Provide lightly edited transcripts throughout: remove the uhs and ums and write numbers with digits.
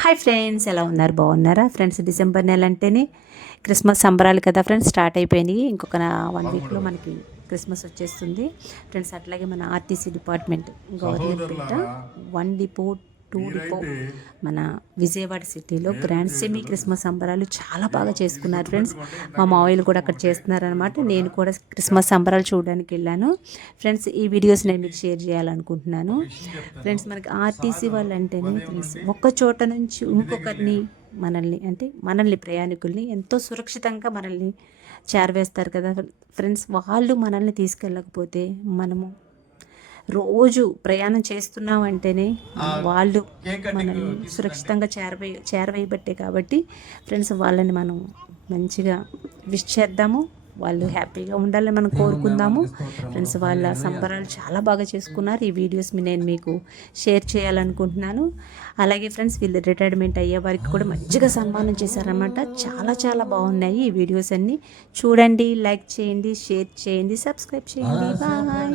Hi friends, ఎలా ఉన్నారు? బాగున్నారా ఫ్రెండ్స్? డిసెంబర్ నెల అంటేనే క్రిస్మస్ సంబరాలు కదా ఫ్రెండ్స్, స్టార్ట్ అయిపోయినాయి. ఇంకొక 1 వీక్లో మనకి క్రిస్మస్ వచ్చేస్తుంది ఫ్రెండ్స్. అట్లాగే మన RTC department government 1 depot 2 depot మన విజయవాడ సిటీలో గ్రాండ్ సెమీ క్రిస్మస్ సంబరాలు చాలా బాగా చేసుకున్నారు ఫ్రెండ్స్. మా మావయ్యలు కూడా అక్కడ చేస్తున్నారనమాట. నేను కూడా క్రిస్మస్ సంబరాలు చూడడానికి వెళ్ళాను ఫ్రెండ్స్. ఈ వీడియోస్ నేను మీకు షేర్ చేయాలనుకుంటున్నాను ఫ్రెండ్స్. మనకి ఆర్టీసీ వాళ్ళు అంటేనే ఫ్రెండ్స్, ఒక్క చోట నుంచి ఇంకొకరిని మనల్ని ప్రయాణికుల్ని ఎంతో సురక్షితంగా మనల్ని చేరవేస్తారు కదా ఫ్రెండ్స్. వాళ్ళు మనల్ని తీసుకెళ్ళకపోతే మనము రోజు ప్రయాణం చేస్తున్నామంటేనే వాళ్ళు మనల్ని సురక్షితంగా చేరవేయబట్టే కాబట్టి ఫ్రెండ్స్, వాళ్ళని మనం మంచిగా విష్ చేద్దాము. వాళ్ళు హ్యాపీగా ఉండాలని మనం కోరుకుందాము ఫ్రెండ్స్. వాళ్ళ సంబరాలు చాలా బాగా చేసుకున్నారు. ఈ వీడియోస్ నేను మీకు షేర్ చేయాలనుకుంటున్నాను. అలాగే ఫ్రెండ్స్, వీళ్ళు రిటైర్మెంట్ అయ్యే వారికి కూడా మంచిగా సన్మానం చేశారనమాట. చాలా చాలా బాగున్నాయి ఈ వీడియోస్ అన్నీ. చూడండి, లైక్ చేయండి, షేర్ చేయండి, సబ్స్క్రైబ్ చేయండి. బాయ్.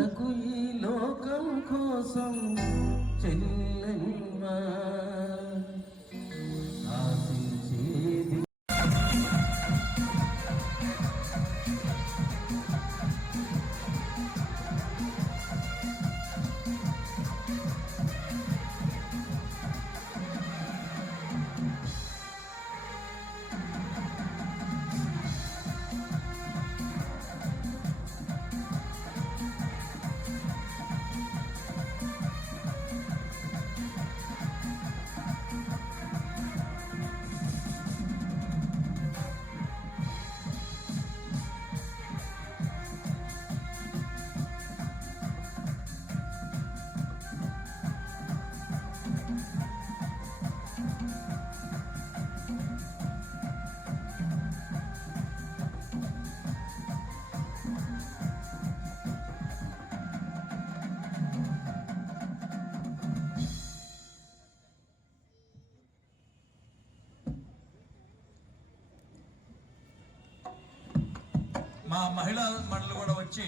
మా మహిళా మండలి కూడా వచ్చి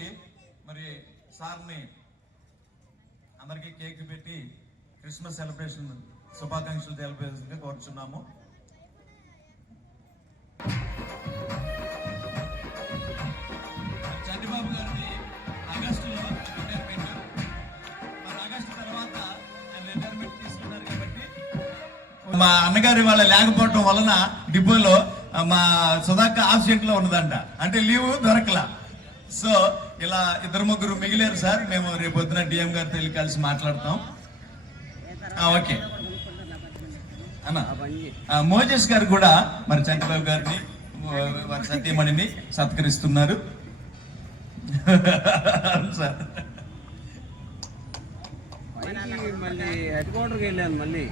మరి సార్ని అందరికీ కేక్ పెట్టి క్రిస్మస్ సెలబ్రేషన్ శుభాకాంక్షలు తెలిపేందుకు కోరుచున్నాము. చంద్రబాబు గారిని ఆగస్టులో రిటైర్మెంట్, మరి ఆగస్టు తర్వాత రిటైర్మెంట్ తీసుకున్నారు కాబట్టి మా అన్నగారి వాళ్ళ లేకపోవటం వలన డిపోలో మా సుధాక ఆబ్సెంట్ లో ఉన్నదంట, అంటే లీవ్ దొరకలా. సో ఇలా 2-3 మిగిలేరు సార్. మేము రేపు పొద్దున డిఎం గారితో వెళ్ళి కలిసి మాట్లాడతాం. ఓకే అన్న. మోజెస్ గారు కూడా మరి చంద్రబాబు గారిని వారి సత్యమణిని సత్కరిస్తున్నారు సార్. మళ్ళీ హెడ్ క్వార్టర్కి వెళ్ళాను. మళ్ళీ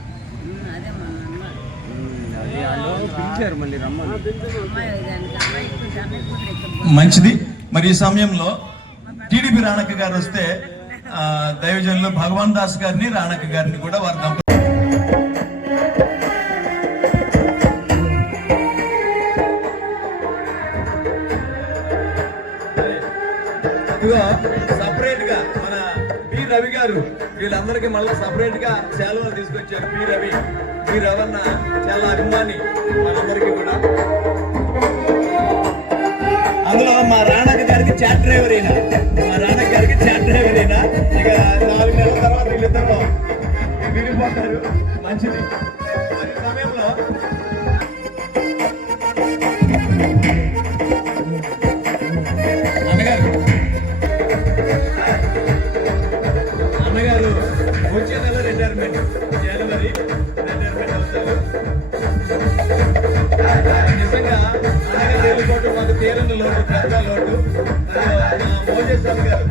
పిలిచారు, మళ్ళీ రమ్మని. మంచిది. మరి ఈ సమయంలో టీడీపీ రాణక్క గారు వస్తే దైవజనులు భగవాన్ దాస్ గారిని రాణక్క గారిని కూడా వారి సపరేట్ గా మన పి రవి గారు వీళ్ళందరికీ మళ్ళీ సపరేట్ గా సెలవులు తీసుకొచ్చారు. పి రవన్న చాలా అభిమాని వాళ్ళందరికీ కూడా. అందులో మా రాణక్క గారికి చాట్ డ్రైవర్ అయినా ఇక 4 నెలల తర్వాత వీళ్ళిద్దరు విడిపోతారు. మంచిది. ఈ సమయంలో అన్నగారు వచ్చే నెల రిటైర్మెంట్, జనవరి రిటైర్మెంట్ అవుతారు. నిజంగా అన్నగారు వెళ్ళిపోవటం మాకు తీరని లోటు, పెద్ద లోటు. మోజెస్ గారు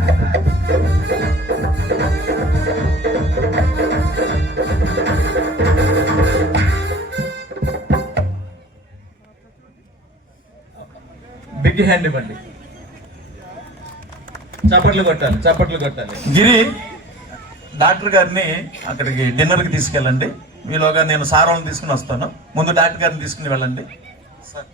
బిగ్ హ్యాండ్ ఇవ్వండి. చప్పట్లు కొట్టాలి. గిరి డాక్టర్ గారిని అక్కడికి డిన్నర్కి తీసుకెళ్ళండి. మీలోగా నేను సార్ వాళ్ళని తీసుకుని వస్తాను. ముందు డాక్టర్ గారిని తీసుకుని వెళ్ళండి సార్.